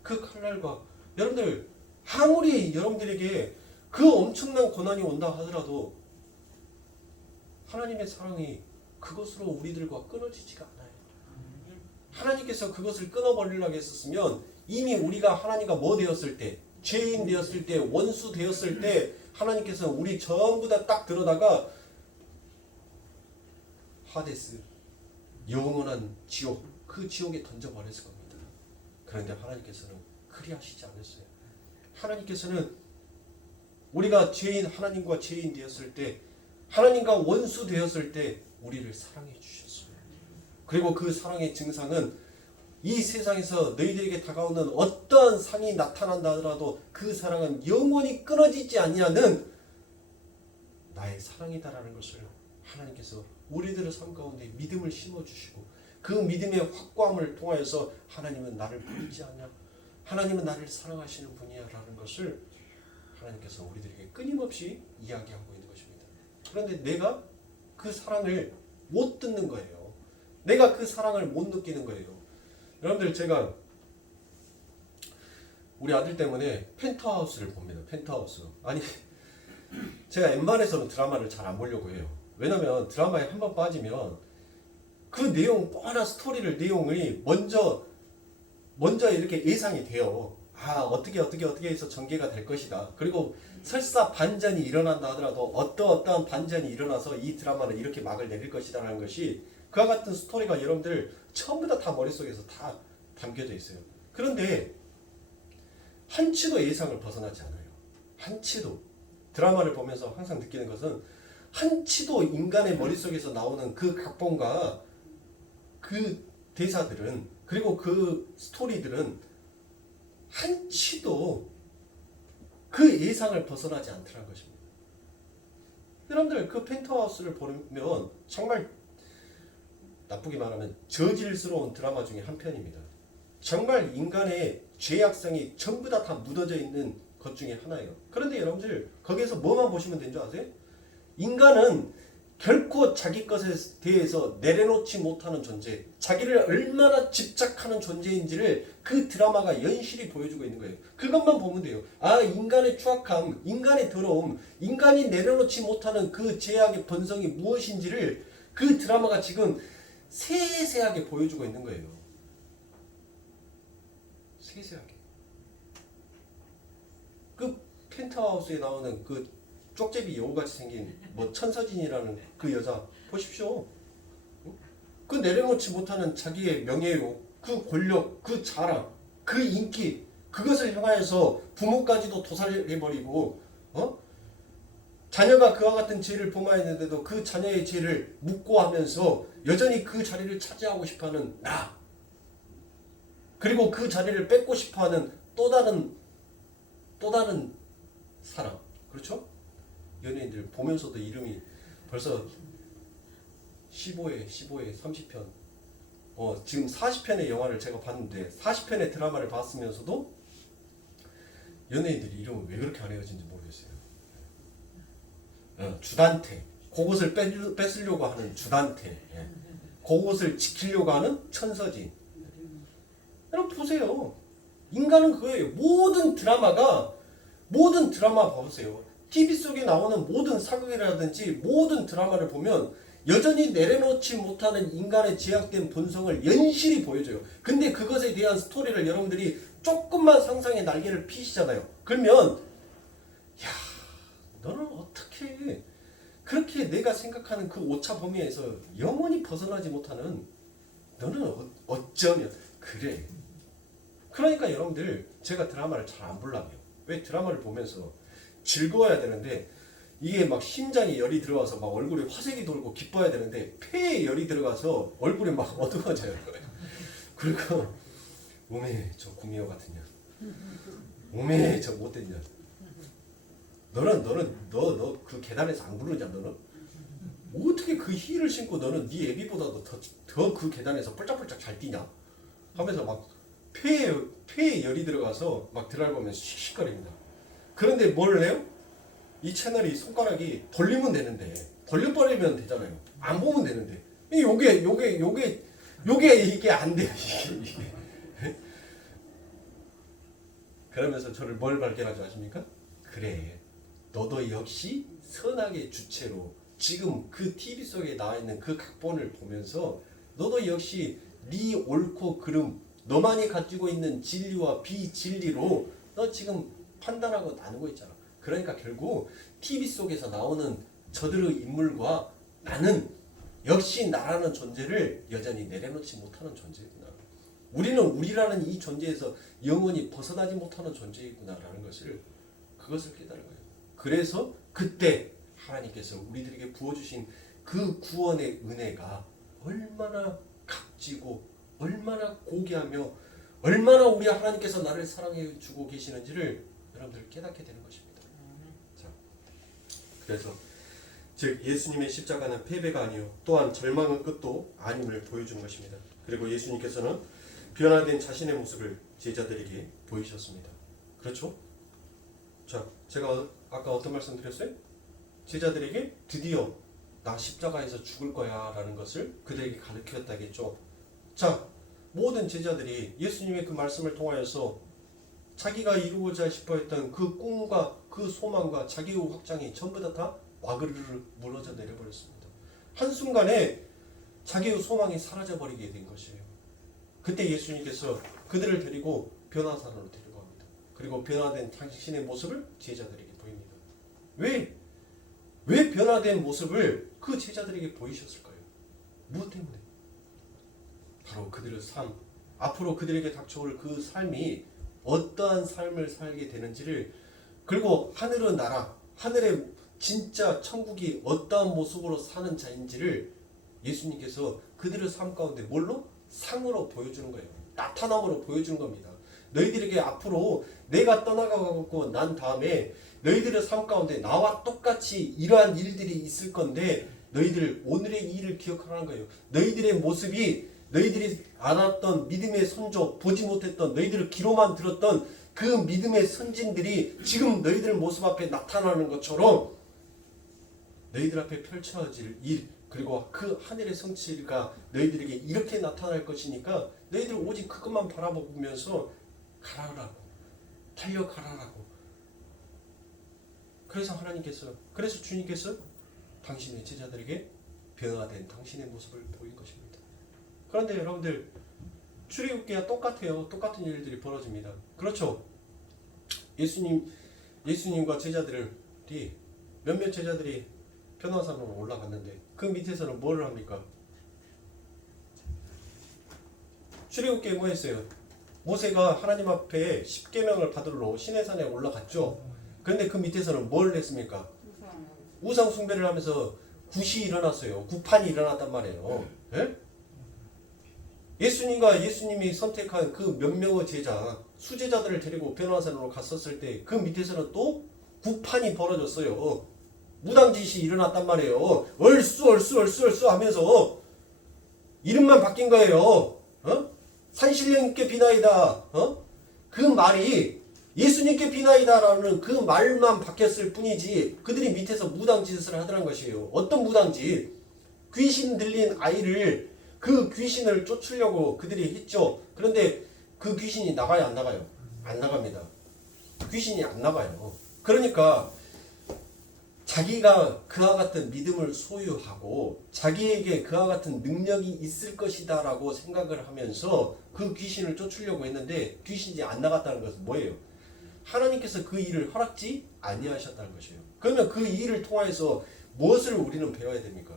그 칼날과 여러분들 아무리 여러분들에게 그 엄청난 고난이 온다 하더라도 하나님의 사랑이 그것으로 우리들과 끊어지지가 않아요. 하나님께서 그것을 끊어버리려고 했었으면 이미 우리가 하나님과 뭐 되었을 때, 죄인 되었을 때, 원수 되었을 때 하나님께서 우리 전부 다 딱 들어다가 하데스, 영원한 지옥, 그 지옥에 던져버렸을 겁니다. 그런데 하나님께서는 그리하시지 않았어요. 하나님께서는 우리가 하나님과 죄인 되었을 때, 하나님과 원수 되었을 때 우리를 사랑해 주셨어요. 그리고 그 사랑의 증상은 이 세상에서 너희들에게 다가오는 어떠한 상이 나타난다 하더라도 그 사랑은 영원히 끊어지지 아니하는 나의 사랑이다라는 것을 하나님께서 우리들의 삶 가운데 믿음을 심어주시고, 그 믿음의 확고함을 통하여서 하나님은 나를 버리지 않냐, 하나님은 나를 사랑하시는 분이야 라는 것을 하나님께서 우리들에게 끊임없이 이야기하고 있는 것입니다. 그런데 내가 그 사랑을 못 듣는 거예요. 내가 그 사랑을 못 느끼는 거예요. 여러분들, 제가 우리 아들 때문에 펜트하우스를 봅니다. 펜트하우스. 아니, 제가 웬만해서는 드라마를 잘 안 보려고 해요. 왜냐면 드라마에 한번 빠지면 그 내용, 뻔한 스토리를, 내용이 먼저 이렇게 예상이 돼요. 아, 어떻게 해서 전개가 될 것이다. 그리고 설사 반전이 일어난다 하더라도 어떠한 반전이 일어나서 이 드라마는 이렇게 막을 내릴 것이다라는 것이, 그와 같은 스토리가 여러분들 전부 다 머릿속에서 다 담겨져 있어요. 그런데 한치도 예상을 벗어나지 않아요. 한치도. 드라마를 보면서 항상 느끼는 것은 한치도 인간의 머릿속에서 나오는 그 각본과 그 대사들은, 그리고 그 스토리들은 한치도 그 예상을 벗어나지 않더라는 것입니다. 여러분들, 그 펜트하우스를 보면 정말 나쁘게 말하면 저질스러운 드라마 중에 한 편입니다. 정말 인간의 죄악성이 전부 다 묻어져 있는 것 중에 하나예요. 그런데 여러분들, 거기에서 뭐만 보시면 되는 줄 아세요? 인간은 결코 자기 것에 대해서 내려놓지 못하는 존재, 자기를 얼마나 집착하는 존재인지를 그 드라마가 연실히 보여주고 있는 거예요. 그것만 보면 돼요. 아, 인간의 추악함, 인간의 더러움, 인간이 내려놓지 못하는 그 죄악의 본성이 무엇인지를 그 드라마가 지금 세세하게 보여주고 있는 거예요. 세세하게. 그 펜트하우스에 나오는 그 쪽제비 여우같이 생긴 천서진이라는 그 여자 보십시오. 그 내려놓지 못하는 자기의 명예욕, 그 권력, 그 자랑, 그 인기, 그것을 향하여서 부모까지도 도살해버리고, 자녀가 그와 같은 죄를 범하였는데도 그 자녀의 죄를 묵고하면서 여전히 그 자리를 차지하고 싶어하는 나, 그리고 그 자리를 뺏고 싶어하는 또 다른 사람, 그렇죠? 연예인들 보면서도 이름이 벌써 15회, 30편, 지금 40편의 영화를 제가 봤는데 40편의 드라마를 봤으면서도 연예인들이 이러면 왜 그렇게 안 헤어진지 모르겠어요. 주단태. 그것을 뺏으려고 하는 주단태. 예. 그것을 지키려고 하는 천서진. 여러분 보세요. 인간은 그거예요. 모든 드라마 봐보세요. TV 속에 나오는 모든 사극이라든지 모든 드라마를 보면 여전히 내려놓지 못하는 인간의 제약된 본성을 연실히 보여줘요. 근데 그것에 대한 스토리를 여러분들이 조금만 상상의 날개를 피시잖아요. 그러면 야, 너는 어떻게 그렇게 내가 생각하는 그 오차 범위에서 영원히 벗어나지 못하는 너는 어쩌면 그래. 그러니까 여러분들 제가 드라마를 잘 안 보려고요. 왜? 드라마를 보면서 즐거워야 되는데 이게 막 심장에 열이 들어와서 막 얼굴에 화색이 돌고 기뻐야 되는데 폐에 열이 들어가서 얼굴이 막 어두워져요. 그리고 오메 저 구미호 같은 년, 오메 저 못된 년. 너 그 계단에서 안 굴르냐 너는? 어떻게 그 힐을 신고 너는 네 애비보다도 더 그 계단에서 펄짝펄짝 잘 뛰냐? 하면서 막 폐에 열이 들어가서 막 드라마 보면 씩씩거립니다. 그런데 뭘 해요? 이 채널이 손가락이 돌리면 되는데 돌려버리면 되잖아요. 안 보면 되는데 이게 안 돼요. 이게. 그러면서 저를 뭘 발견하지 아십니까? 그래, 너도 역시 선악의 주체로 지금 그 TV 속에 나와 있는 그 각본을 보면서 너도 역시 네 옳고 그름, 너만이 가지고 있는 진리와 비진리로 너 지금 판단하고 나누고 있잖아. 그러니까 결국 TV 속에서 나오는 저들의 인물과 나는 역시 나라는 존재를 여전히 내려놓지 못하는 존재구나. 우리는 우리라는 이 존재에서 영원히 벗어나지 못하는 존재이구나라는 그것을 깨달은 거예요. 그래서 그때 하나님께서 우리들에게 부어주신 그 구원의 은혜가 얼마나 값지고 얼마나 고귀하며 얼마나 우리 하나님께서 나를 사랑해 주고 계시는지를 여러분들 깨닫게 되는 것입니다. 자, 그래서 즉 예수님의 십자가는 패배가 아니요 또한 절망의 끝도 아님을 보여주는 것입니다. 그리고 예수님께서는 변화된 자신의 모습을 제자들에게 보이셨습니다. 그렇죠? 자, 제가 아까 어떤 말씀 드렸어요? 제자들에게 드디어 나 십자가에서 죽을 거야 라는 것을 그들에게 가르쳤다겠죠. 자, 모든 제자들이 예수님의 그 말씀을 통하여서 자기가 이루고자 싶어 했던 그 꿈과 그 소망과 자기의 확장이 전부 다 와그르르 무너져 내려버렸습니다. 한순간에 자기의 소망이 사라져버리게 된 것이에요. 그때 예수님께서 그들을 데리고 변화산으로 데리고 갑니다. 그리고 변화된 당신의 모습을 제자들에게 보입니다. 왜 변화된 모습을 그 제자들에게 보이셨을까요? 무엇 때문에? 바로 그들의 삶, 앞으로 그들에게 닥쳐올 그 삶이 어떠한 삶을 살게 되는지를, 그리고 하늘의 나라, 하늘의 진짜 천국이 어떠한 모습으로 사는 자인지를 예수님께서 그들의 삶 가운데 뭘로? 상으로 보여주는 거예요. 나타남으로 보여주는 겁니다. 너희들에게 앞으로 내가 떠나가고 난 다음에 너희들의 삶 가운데 나와 똑같이 이러한 일들이 있을 건데 너희들 오늘의 일을 기억하라는 거예요. 너희들의 모습이 너희들이 알았던 믿음의 선조, 보지 못했던 너희들을 귀로만 들었던 그 믿음의 선진들이 지금 너희들 모습 앞에 나타나는 것처럼 너희들 앞에 펼쳐질 일, 그리고 그 하늘의 성취가 너희들에게 이렇게 나타날 것이니까 너희들 오직 그것만 바라보면서 가라라고, 달려가라라고. 그래서 주님께서 당신의 제자들에게 변화된 당신의 모습을 보인 것입니다. 그런데 여러분들 출애굽기와 똑같아요. 똑같은 일들이 벌어집니다. 그렇죠? 예수님과 제자들이 몇몇 제자들이 변화산으로 올라갔는데 그 밑에서는 뭐를 합니까? 출애굽기에 뭐 했어요? 모세가 하나님 앞에 십계명을 받으러 시내산에 올라갔죠. 그런데 그 밑에서는 뭘 했습니까? 우상 숭배를 하면서 굿이 일어났어요. 굿판이 일어났단 말이에요. 예? 예수님과 예수님이 선택한 그 몇 명의 제자, 수제자들을 데리고 변화산으로 갔었을 때 그 밑에서는 또 굿판이 벌어졌어요. 무당짓이 일어났단 말이에요. 얼쑤 하면서 이름만 바뀐 거예요. 산신령 있게 비나이다. 그 말이 예수님께 비나이다라는 그 말만 바뀌었을 뿐이지 그들이 밑에서 무당짓을 하더란 것이에요. 어떤 무당짓? 귀신 들린 아이를 그 귀신을 쫓으려고 그들이 했죠. 그런데 그 귀신이 나가요, 안 나가요? 안 나갑니다. 귀신이 안 나가요. 그러니까 자기가 그와 같은 믿음을 소유하고 자기에게 그와 같은 능력이 있을 것이다 라고 생각을 하면서 그 귀신을 쫓으려고 했는데 귀신이 안 나갔다는 것은 뭐예요? 하나님께서 그 일을 허락지 아니하셨다는 것이에요. 그러면 그 일을 통해서 무엇을 우리는 배워야 됩니까?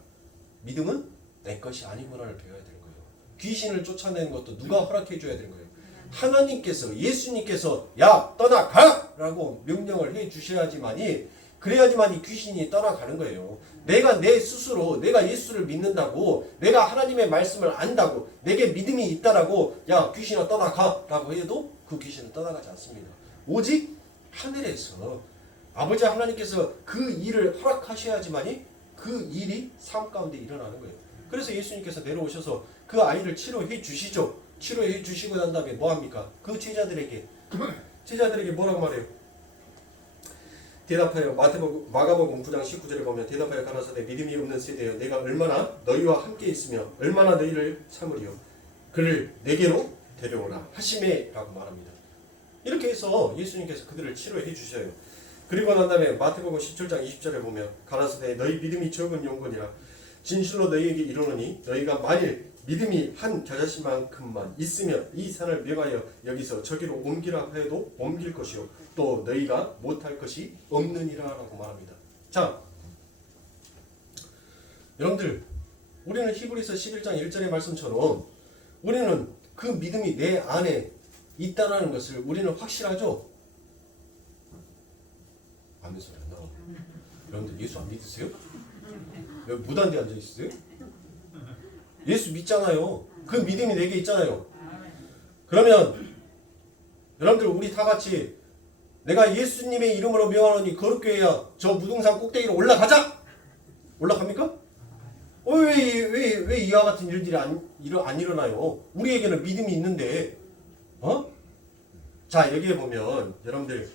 믿음은 내 것이 아니구나를 배워야 되는 거예요. 귀신을 쫓아내는 것도 누가 허락해 줘야 되는 거예요? 하나님께서, 예수님께서 야 떠나가! 라고 명령을 해 주셔야지만이 그래야지만이 귀신이 떠나가는 거예요. 내가 내 스스로 내가 예수를 믿는다고 내가 하나님의 말씀을 안다고 내게 믿음이 있다라고 야 귀신아 떠나가 라고 해도 그 귀신은 떠나가지 않습니다. 오직 하늘에서 아버지 하나님께서 그 일을 허락하셔야지만이 그 일이 삶 가운데 일어나는 거예요. 그래서 예수님께서 내려오셔서 그 아이를 치료해 주시죠. 치료해 주시고 난 다음에 뭐 합니까? 그 제자들에게 뭐라고 말해요? 대답하여 마가복음 9장 19절에 보면 대답하여 가라사대 믿음이 없는 세대여 내가 얼마나 너희와 함께 있으며 얼마나 너희를 참으리요 그를 내게로 데려오라 하시매 라고 말합니다. 이렇게 해서 예수님께서 그들을 치료해 주셔요. 그리고 난 다음에 마태복음 17장 20절에 보면 가라사대 너희 믿음이 적은 영혼이라 진실로 너희에게 이르노니 너희가 만일 믿음이 한 겨자씨만큼만 있으면 이 산을 명하여 여기서 저기로 옮기라 해도 옮길 것이요 또 너희가 못할 것이 없느니라 라고 말합니다. 자, 여러분들 우리는 히브리서 11장 1절의 말씀처럼 우리는 그 믿음이 내 안에 있다는 것을 우리는 확실하죠? 아멘 소리 안 나와. 여러분들 예수 안 믿으세요? 여기 무단대 앉아 있으세요? 예수 믿잖아요. 그 믿음이 내게 있잖아요. 그러면 여러분들 우리 다 같이 내가 예수님의 이름으로 명하노니 거룩게 해야 저 무등산 꼭대기로 올라가자! 올라갑니까? 왜 이와 같은 일들이 안 일어나요? 우리에게는 믿음이 있는데 자 여기에 보면 여러분들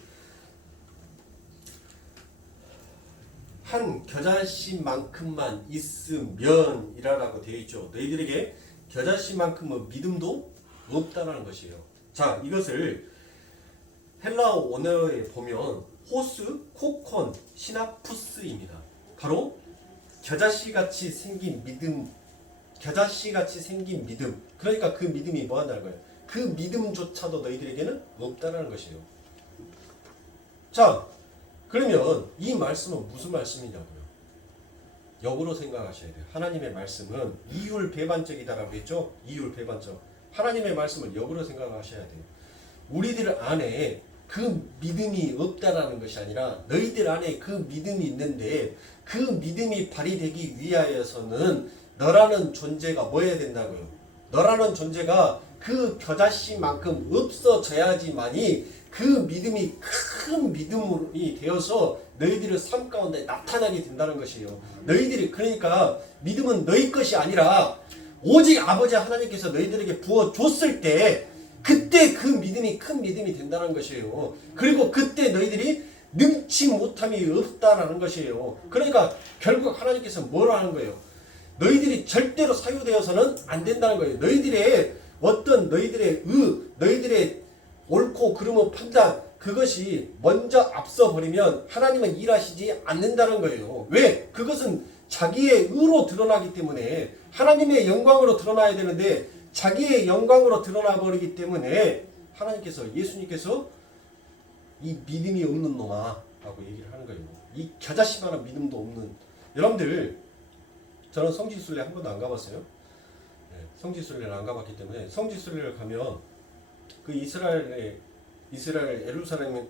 한 겨자씨만큼만 있으면 이라고 되어 있죠. 너희들에게 겨자씨만큼은 믿음도 없다라는 것이에요. 자 이것을 헬라어 원어에 보면 호스, 코콘, 시나푸스입니다. 바로 겨자씨같이 생긴 믿음, 겨자씨같이 생긴 믿음. 그러니까 그 믿음이 뭐 한다는 거예요? 그 믿음조차도 너희들에게는 없다는 것이에요. 자 그러면 이 말씀은 무슨 말씀이냐고요? 역으로 생각하셔야 돼요. 하나님의 말씀은 이율배반적이다라고 했죠? 이율배반적. 하나님의 말씀을 역으로 생각하셔야 돼요. 우리들 안에 그 믿음이 없다라는 것이 아니라 너희들 안에 그 믿음이 있는데 그 믿음이 발휘되기 위하여서는 너라는 존재가 뭐 해야 된다고요? 너라는 존재가 그 겨자씨만큼 없어져야지만이 그 믿음이 큰 믿음이 되어서 너희들의 삶 가운데 나타나게 된다는 것이에요. 너희들이 그러니까 믿음은 너희 것이 아니라 오직 아버지 하나님께서 너희들에게 부어줬을 때 그때 그 믿음이 큰 믿음이 된다는 것이에요. 그리고 그때 너희들이 능치 못함이 없다라는 것이에요. 그러니까 결국 하나님께서 뭐라 하는 거예요? 너희들이 절대로 사유되어서는 안 된다는 거예요. 너희들의 어떤 너희들의 너희들의 옳고 그름의 판단 그것이 먼저 앞서 버리면 하나님은 일하시지 않는다는 거예요. 왜? 그것은 자기의 의로 드러나기 때문에 하나님의 영광으로 드러나야 되는데 자기의 영광으로 드러나 버리기 때문에 하나님께서 예수님께서 이 믿음이 없는 놈아 라고 얘기를 하는 거예요. 이 겨자씨만한 믿음도 없는 여러분들 저는 성지순례 한 번도 안 가봤어요. 네, 성지순례를 안 가봤기 때문에 성지순례를 가면 그 이스라엘 예루살렘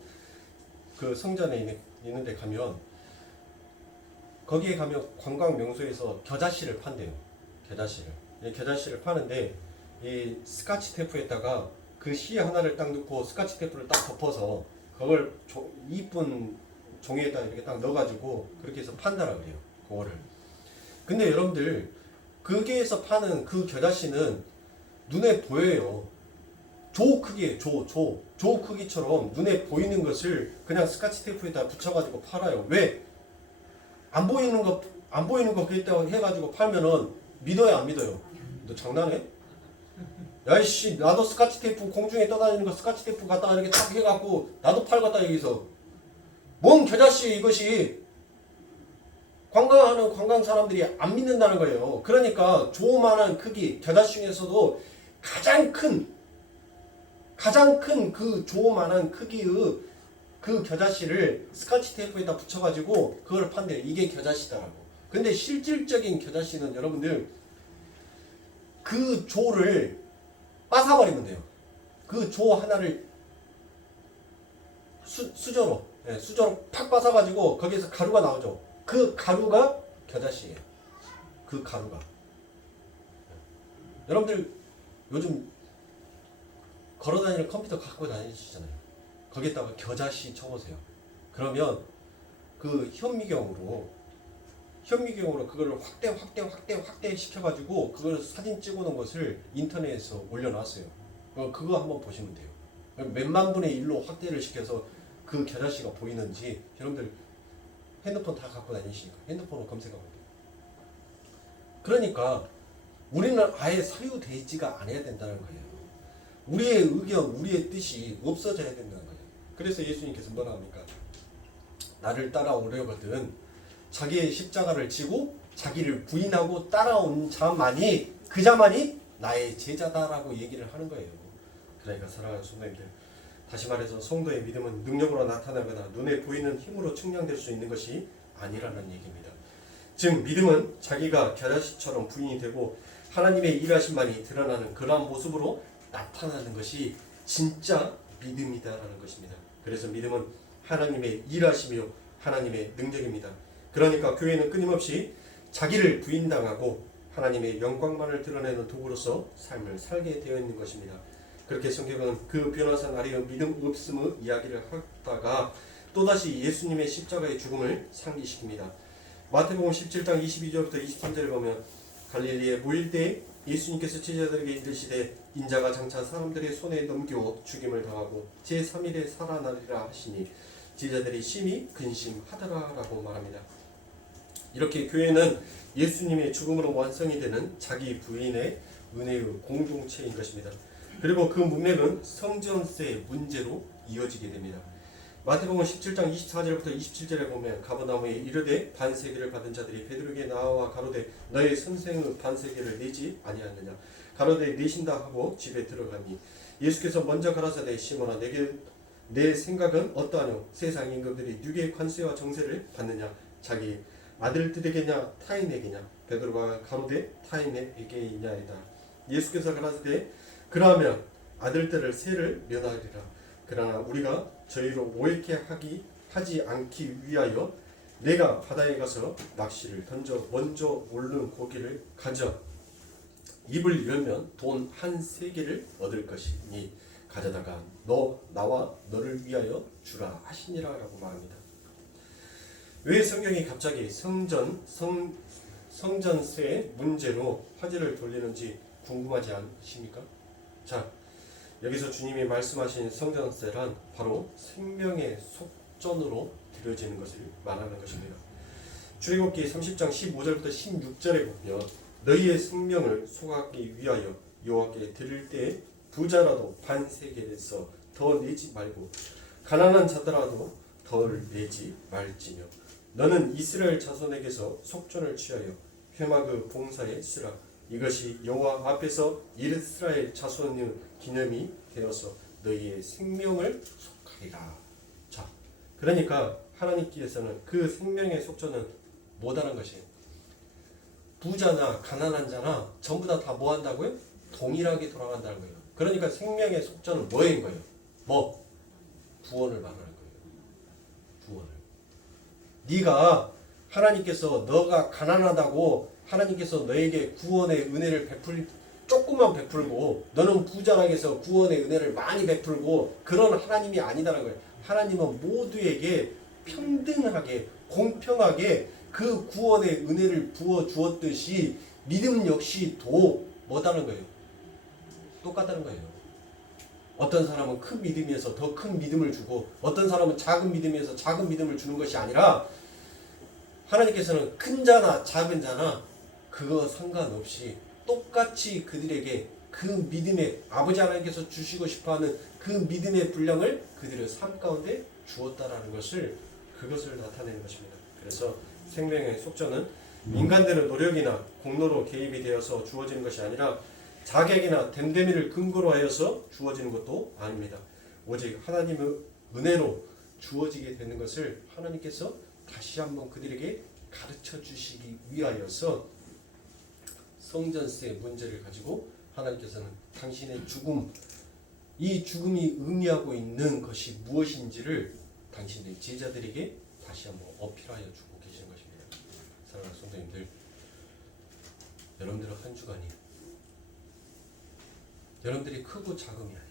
그 성전에 있는데 가면 거기에 가면 관광 명소에서 겨자씨를 판대요. 겨자씨를 파는데 이 스카치 테이프에다가 그 씨 하나를 딱 넣고 스카치 테이프를 딱 덮어서 그걸 이쁜 종이에다 이렇게 딱 넣어가지고 그렇게 해서 판다라 그래요. 그거를. 근데 여러분들 거기에서 파는 그 겨자씨는 눈에 보여요. 조 크기에 조 크기처럼 눈에 보이는 것을 그냥 스카치 테이프에다 붙여가지고 팔아요. 왜? 안 보이는 거 그랬다고 해가지고 팔면은 믿어요, 안 믿어요? 너 장난해? 야이씨, 나도 스카치 테이프 공중에 떠다니는 거 스카치 테이프 갖다가 이렇게 딱 해갖고 나도 팔겠다 여기서. 뭔 겨자씨 이것이 관광하는 관광 사람들이 안 믿는다는 거예요. 그러니까 조그마한 크기 겨자씨 중에서도 가장 큰 그 조그마한 크기의 그 겨자씨를 스카치 테이프에다 붙여가지고 그걸 판대요. 이게 겨자씨다라고. 근데 실질적인 겨자씨는 여러분들 그 조를 빠사버리면 돼요. 그 조 하나를 수저로 팍 빠사가지고 거기에서 가루가 나오죠. 그 가루가 겨자씨예요. 그 가루가. 여러분들 요즘 걸어다니는 컴퓨터 갖고 다니시잖아요. 거기에다가 겨자씨 쳐보세요. 그러면 그 현미경으로 그거를 확대 시켜가지고 그걸 사진 찍어놓은 것을 인터넷에서 올려놨어요. 그거 한번 보시면 돼요. 몇만 분의 1로 확대를 시켜서 그 겨자씨가 보이는지 여러분들 핸드폰 다 갖고 다니시니까 핸드폰으로 검색하면 돼요. 그러니까 우리는 아예 사유되지가 않아야 된다는 거예요. 우리의 의견, 우리의 뜻이 없어져야 된다는 거예요. 그래서 예수님께서 뭐라 합니까? 나를 따라오려거든 자기의 십자가를 지고 자기를 부인하고 따라온 자만이 그 자만이 나의 제자다라고 얘기를 하는 거예요. 그러니까 사랑하는 성도님들, 다시 말해서 성도의 믿음은 능력으로 나타나거나 눈에 보이는 힘으로 측량될 수 있는 것이 아니라는 얘기입니다. 즉 믿음은 자기가 겨자씨처럼 부인이 되고 하나님의 일하심만이 드러나는 그러한 모습으로 나타나는 것이 진짜 믿음이다라는 것입니다. 그래서 믿음은 하나님의 일하심이요 하나님의 능력입니다. 그러니까 교회는 끊임없이 자기를 부인당하고 하나님의 영광만을 드러내는 도구로서 삶을 살게 되어 있는 것입니다. 그렇게 성경은 그 변화사 나리의 믿음 없음의 이야기를 하다가 또다시 예수님의 십자가의 죽음을 상기시킵니다. 마태복음 17장 22절부터 23절을 보면 갈릴리에 모일 때 예수님께서 제자들에게 이르시되 인자가 장차 사람들의 손에 넘겨 죽임을 당하고 제3일에 살아나리라 하시니 제자들이 심히 근심하더라라고 말합니다. 이렇게 교회는 예수님의 죽음으로 완성이 되는 자기 부인의 은혜의 공동체인 것입니다. 그리고 그 문맥은 성전세 문제로 이어지게 됩니다. 마태복음 17장 24절부터 27절에 보면 가버나움에 이르되 반세계를 받은 자들이 베드로에게 나와 가로되 너의 선생의 반세계를 내지 아니하느냐 가로되 내신다 하고 집에 들어가니 예수께서 먼저 가라사대 시몬아 내게 내 생각은 어떠하뇨 세상 임금들이 누구의 관세와 정세를 받느냐 자기 아들들에게냐 타인에게냐 베드로가 가로되 타인에게이냐이다. 예수께서 가라사대 그러하면 아들들을 세를 면하리라. 그러나 우리가 저희로 오해케 하지 않기 위하여 내가 바다에 가서 낚시를 던져 먼저 오른 고기를 가져 입을 열면 돈 한 세계를 얻을 것이니 가져다가 나와 너를 위하여 주라 하시니라라고 말합니다. 왜 성경이 갑자기 성전세 문제로 화제를 돌리는지 궁금하지 않으십니까? 자, 여기서 주님이 말씀하신 성전세란 바로 생명의 속전으로 드려지는 것을 말하는 것입니다. 출애굽기 30장 15절부터 16절에 보면 너희의 생명을 속하기 위하여 여호와께 드릴 때 부자라도 반세겔에서 더 내지 말고 가난한 자더라도 덜 내지 말지며 너는 이스라엘 자손에게서 속전을 취하여 회막의 봉사에 쓰라. 이것이 여호와 앞에서 이스라엘 자손의 기념이 되어서 너희의 생명을 속하리라. 자, 그러니까 하나님께서는 그 생명의 속전은 뭐다는 것이에요. 부자나 가난한 자나 전부 다 뭐 한다고요? 동일하게 돌아간다는 거예요. 그러니까 생명의 속전은 뭐인 거예요? 뭐? 구원을 말하는 거예요. 구원을. 네가 하나님께서 너가 가난하다고 하나님께서 너에게 구원의 은혜를 조금만 베풀고 너는 부자락에서 구원의 은혜를 많이 베풀고 그런 하나님이 아니다라는 거예요. 하나님은 모두에게 평등하게 공평하게 그 구원의 은혜를 부어 주었듯이 믿음 역시도 뭐다는 거예요? 똑같다는 거예요. 어떤 사람은 큰 믿음에서 더 큰 믿음을 주고 어떤 사람은 작은 믿음에서 작은 믿음을 주는 것이 아니라 하나님께서는 큰 자나 작은 자나 그거 상관없이 똑같이 그들에게 그 믿음의 아버지 하나님께서 주시고 싶어하는 그 믿음의 분량을 그들의 삶 가운데 주었다라는 것을 그것을 나타내는 것입니다. 그래서 생명의 속전은 인간들의 노력이나 공로로 개입이 되어서 주어지는 것이 아니라 자격이나 됨됨이를 근거로 하여서 주어지는 것도 아닙니다. 오직 하나님의 은혜로 주어지게 되는 것을 하나님께서 다시 한번 그들에게 가르쳐 주시기 위하여서 성전세의 문제를 가지고 하나님께서는 당신의 죽음, 이 죽음이 의미하고 있는 것이 무엇인지를 당신의 제자들에게 다시 한번 어필하여 주고 계시는 것입니다. 사랑하는 성도님들, 여러분들의 한 주간이 여러분들이 크고 작음이 아니에요.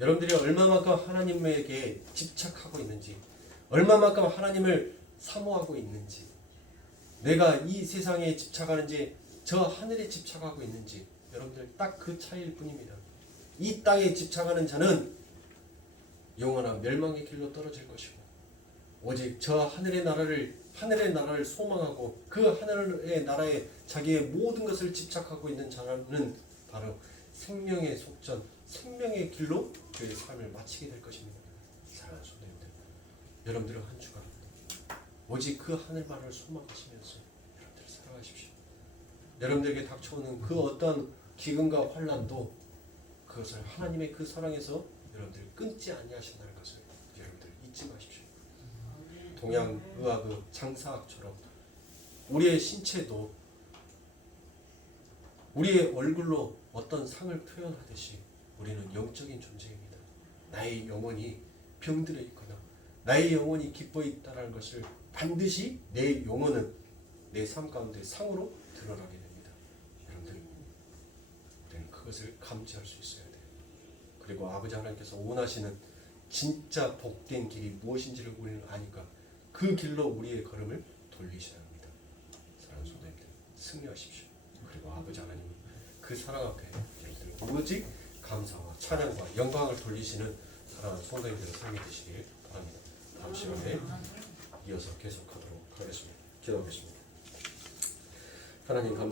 여러분들이 얼마만큼 하나님에게 집착하고 있는지, 얼마만큼 하나님을 사모하고 있는지, 내가 이 세상에 집착하는지 저 하늘에 집착하고 있는지 여러분들 딱 그 차이일 뿐입니다. 이 땅에 집착하는 자는 영원한 멸망의 길로 떨어질 것이고 오직 저 하늘의 나라를 소망하고 그 하늘의 나라에 자기의 모든 것을 집착하고 있는 자는 바로 생명의 속전, 생명의 길로 그의 삶을 마치게 될 것입니다. 사랑하는 성도님들, 여러분들의 한 주간 오직 그 하늘만을 소망하시면서 여러분들 살아가십시오. 여러분들에게 닥쳐오는 그 어떤 기근과 환난도 그것을 하나님의 그 사랑에서 여러분들 끊지 아니하신다는 것을 여러분들 잊지 마십시오. 동양의학의 장사학처럼 우리의 신체도 우리의 얼굴로 어떤 상을 표현하듯이 우리는 영적인 존재입니다. 나의 영혼이 병들어 있거나 나의 영혼이 기뻐 있다는 것을 반드시 내 영혼은 내 삶 가운데 상으로 드러나게 됩니다. 여러분들 우리는 그것을 감지할 수 있어야 돼요. 그리고 아버지 하나님께서 원하시는 진짜 복된 길이 무엇인지를 우리는 아니까 그 길로 우리의 걸음을 돌리셔야 합니다. 사랑하는 성도님들, 승리하십시오. 그리고 아버지 하나님 그 사랑 앞에 여러분들 오직 감사와 찬양과 영광을 돌리시는 사랑하는 성도님들의 삶이 되시길 바랍니다. 다음 시간에 이어서 계속하도록 하겠습니다. 기도하겠습니다. 하나님 감사.